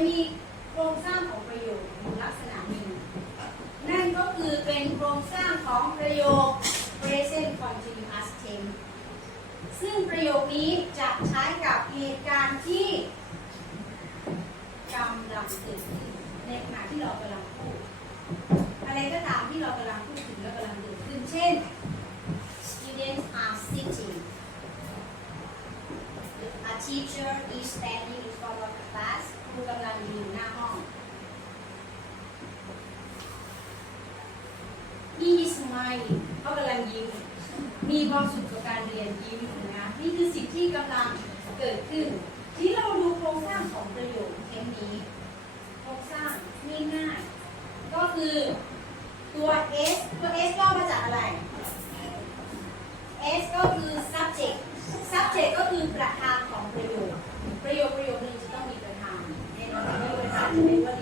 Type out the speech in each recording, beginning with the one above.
จะมีโครงสร้างของประโยคลักษณะหนึ่งนั่นก็คือเป็นโครงสร้างของประโยค present continuous tense ซึ่งประโยคนี้จะใช้กับเหตุการณ์ที่กำลังเกิดขึ้นในขณะที่เรากำลังพูด อะไรก็ตามที่เรากำลังพูดถึงและกำลังเกิดขึ้น เช่น students are sitting a teacher is standing มันมียู่หน้าห้อง นี่มีสมัยเขากำลังยิ้ม มีความสุขกับการเรียนยิ้มนะนี่คือสิ่งที่กำลังเกิดขึ้น ที่เราดูโครงสร้างของประโยคเทมนี้ โครงสร้างง่ายๆก็คือตัว S ตัว S ก็มาจากอะไร S ก็คือ subject subject ก็คือประธานของประโยคประโยคประโย Thank you.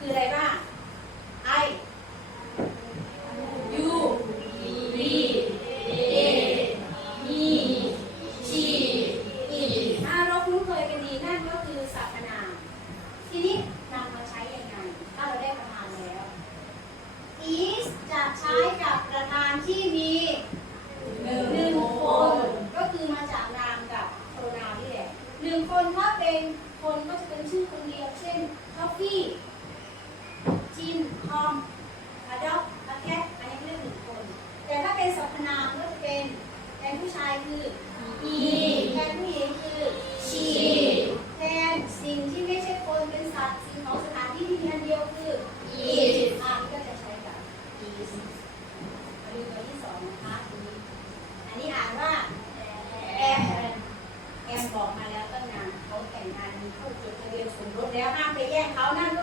คืออะไรบ้าง เป็นสรรพนามก็จะเป็นแทนผู้ชายคือ he แทนผู้หญิงคือ she แทนสิ่งที่ไม่ใช่คนเป็นสัตว์สิ่งของสถานที่ที่เพียงเดียวคือ is อะก็จะใช้กับ is มาดูตัวที่สองนะคะ อันนี้อ่านว่า am แอมบอกมาแล้วตั้งนานเขาแต่งงานมีคู่จดทะเบียนสมรสแล้วห้ามไปแย่งเขานั่นก็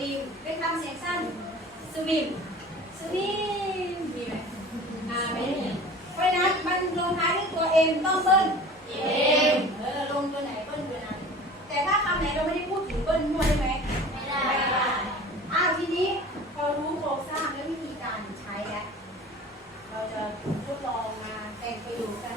วิมเป็นคำเสียงสั้นสวิมสวิมมีไหมอ่าไม่มีเพราะนั้นมันลงท้ายด้วยตัวเองต้องเบิ้ลเอ็มเออลงตัวไหนเบิ้ลตัวนั้น แต่ถ้าคำไหนเราไม่ได้พูดถึงเบิ้ลมั่วได้ไหมไม่ได้ไม่ได้อ้าวทีนี้พอรู้โครงสร้างและวิธีการใช้แล้วเราจะทดลองมาแต่งไปดูกัน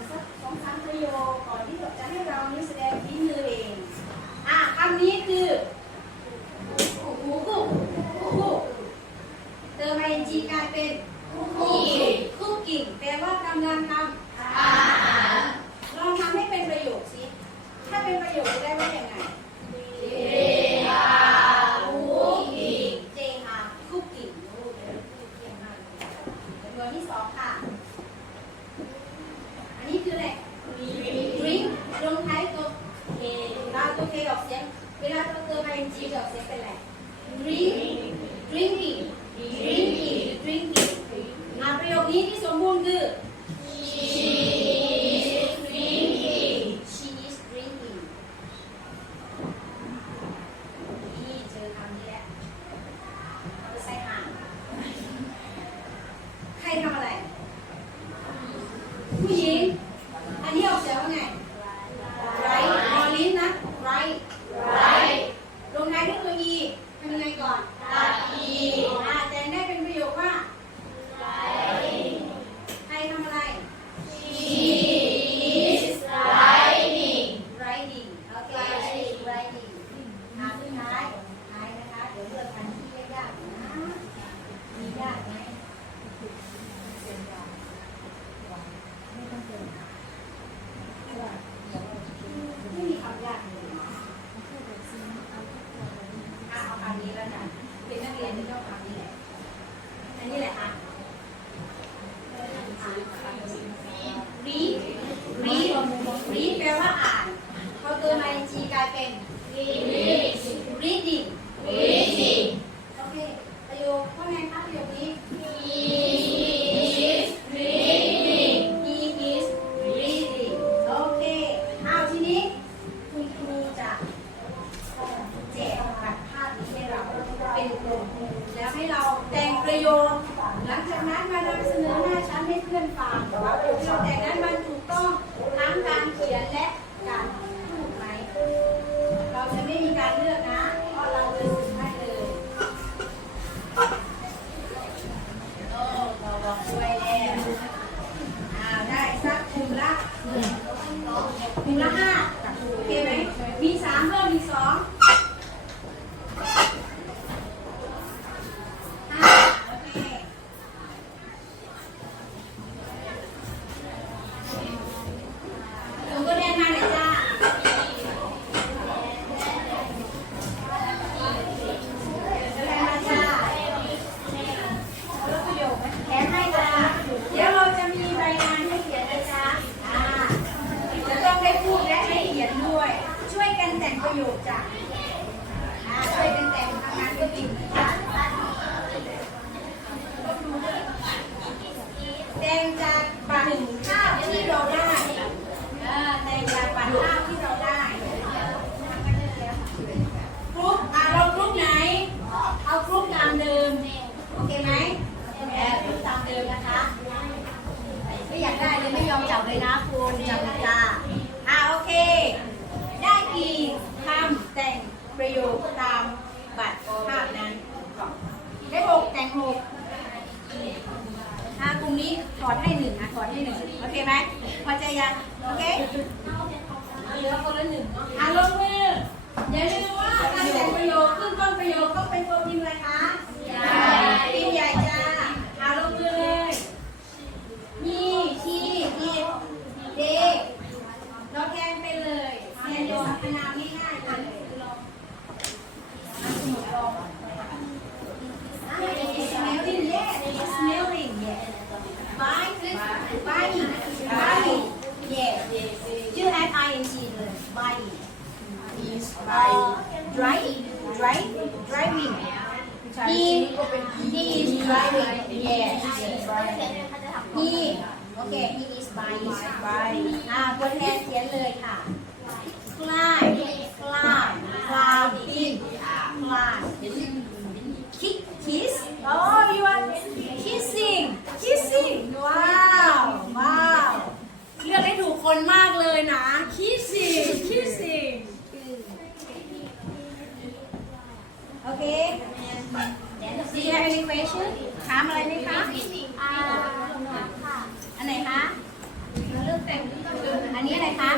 เป็นคุกกิ่งคุกกิ่งแปลว่ากำลังทำอาหารลองทำให้เป็นประโยคสิ ถ้าเป็นประโยคได้ว่าอย่างไง 不行那你来哈 ประโยชน์จากช่วยกันแต่งทำงานก็วยจริงแดงจากบาทข้าวที่เราได้แดงจากบานข้าวที่เราได้รุ๊ปเรารุ๊ปไหน เอากรุ๊ปตามเดิม โอเคไหมแบบกรุ๊ปตามเดิมนะคะ ไม่อยากได้เลยไม่ยอมจับเลยนะคุณจับจ้า อ่ากลุ่นี้ถอดให้หนึ่งนะถอดให้หนึ่งโอเคไหมพอใจยังโอเคเหลือคนละหนึ่งอะลงมืออย่าลืมว่าการแต่งประโยคขึ้นต้นประโยคต้องเป็นตัวพิมเลยค่ะ ไท drive drive driving he he is driving yes he okay he is by buying อ่าตัวแทนเขียนเลยค่ะ climb climb climbing climb kick kiss oh you are kissing kissing wow wow เลือกได้ถูกคนมากเลยนะ kissing kissing โอเค Do you have any question ถามอะไรไหมคะอันไหนคะ อันนี้อะไรคะ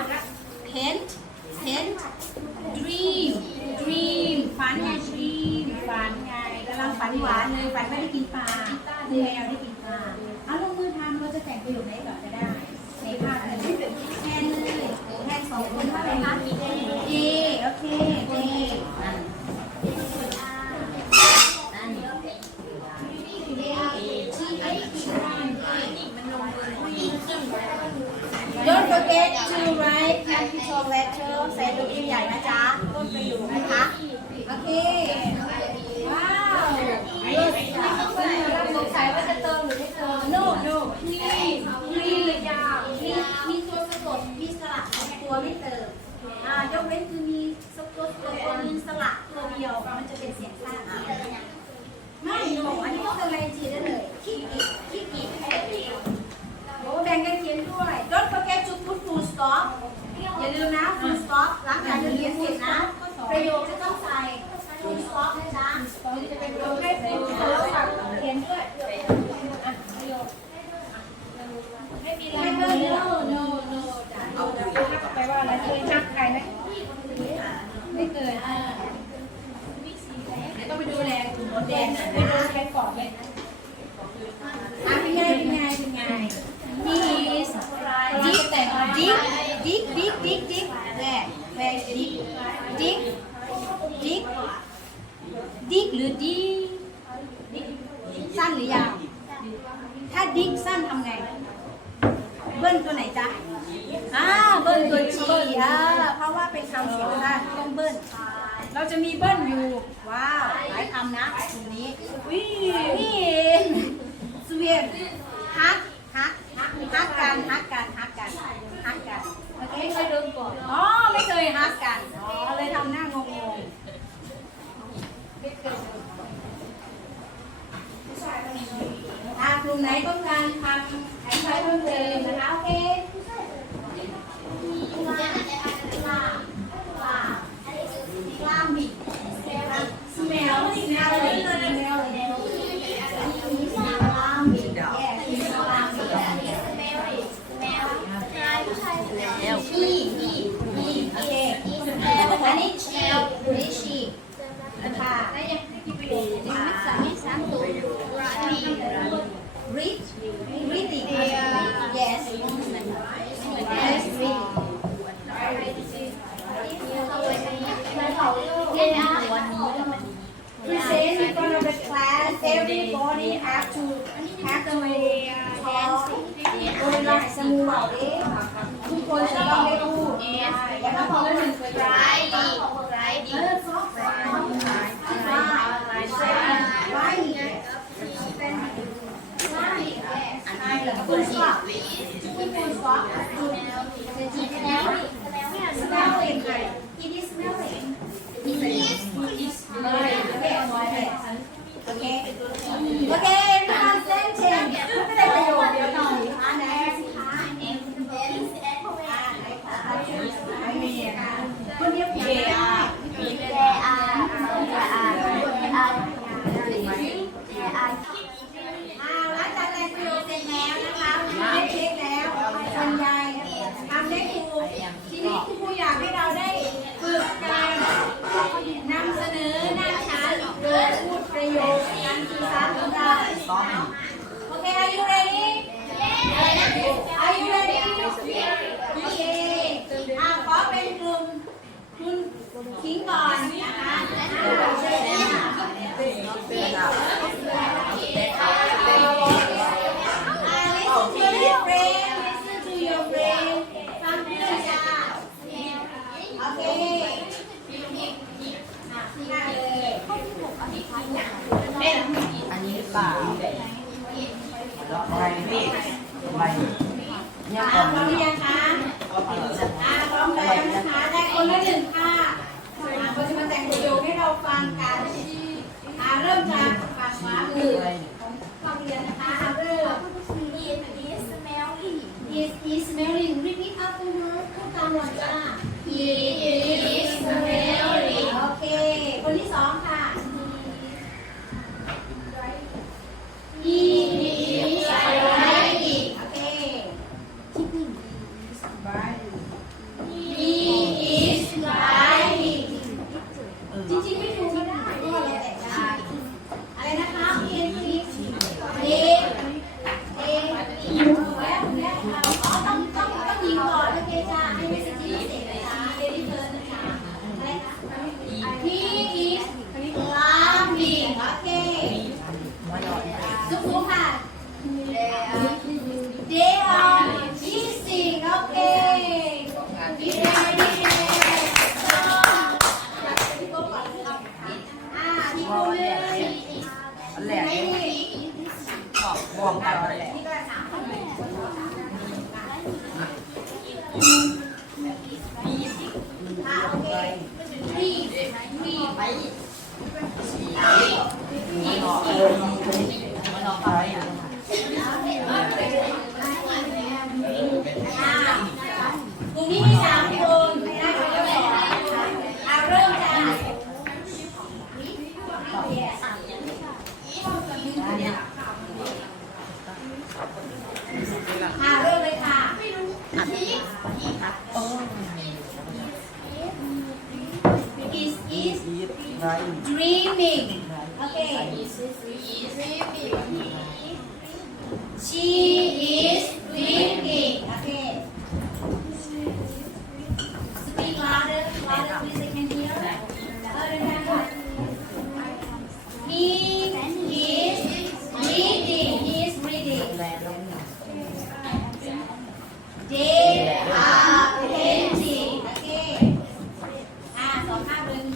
ไปกอดเลยอะเป็นไงเป็นไงเป็นไงนี่ is dick dick กดิ๊กดิ๊กดิ๊กดิ๊ where where dick dick dick dick หรือ dick สั้นหรือยาว ถ้า dick สั้นทำไง เบิ้ลตัวไหนจ๊ะอ่าเบิ้ลตัวจีอ่าเพราะว่าเป็นคำเสียงสั้นต้องเบิ้ล เราจะมีเบิ้ลอยู่ ว้าว หลายคำนะตรงนี้วิ่งวิ่สเวียนฮักฮักฮักฮักกันฮักกันฮักกันฮักกันเม่อกี้เคยโดนก่อนอ๋อไม่เคยฮักกันอ๋อเลยทำหน้างงงอะกลุ่มไหนต้องการทำใช้เพิ่มเติมนะคะโอเค Thank you. Yeah.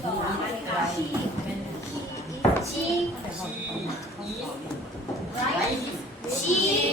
七七七七七七七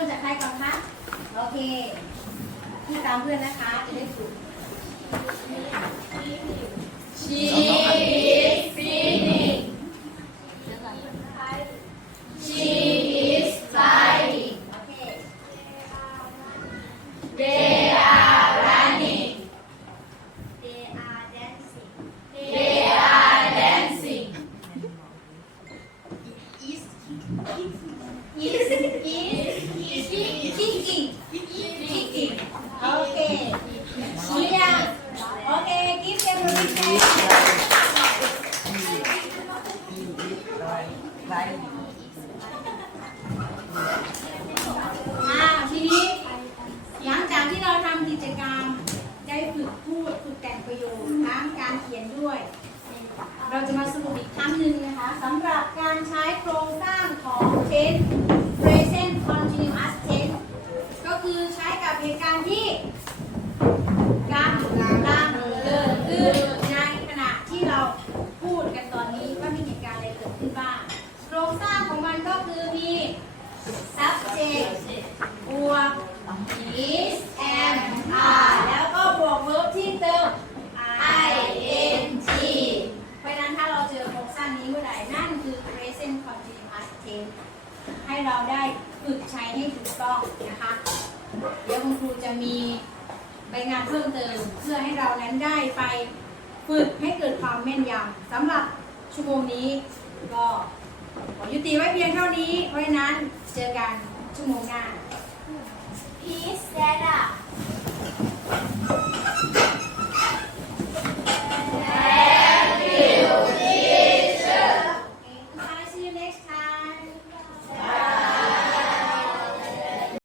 ริ่มจากใครก่อนคะโอเคพี่ตามเพื่อนนะคะจะได้ถูกชี ไว้อ้าทีนี้ หลังจากที่เราทำกิจกรรมได้ฝึกพูดฝึกแต่งประโยคทั้งการเขียนด้วย เราจะมาสรุปอีกครั้งหนึ่งนะคะสำหรับการใช้โครงสร้างของ tense present continuous tense ก็คือใช้กับเหตุการณ์ที่การ ให้เราได้ฝึกใช้ให้ถูกต้องนะคะ เดี๋ยวคุณครูจะมีใบงานเพิ่มเติม เพื่อให้เรานั้นได้ไปฝึกให้เกิดความแม่นยำสำหรับชั่วโมงนี้ก็ขอยุติไว้เพียงเท่านี้ เพราะนั้นเจอกันชั่วโมงหน้า Peace, stand up.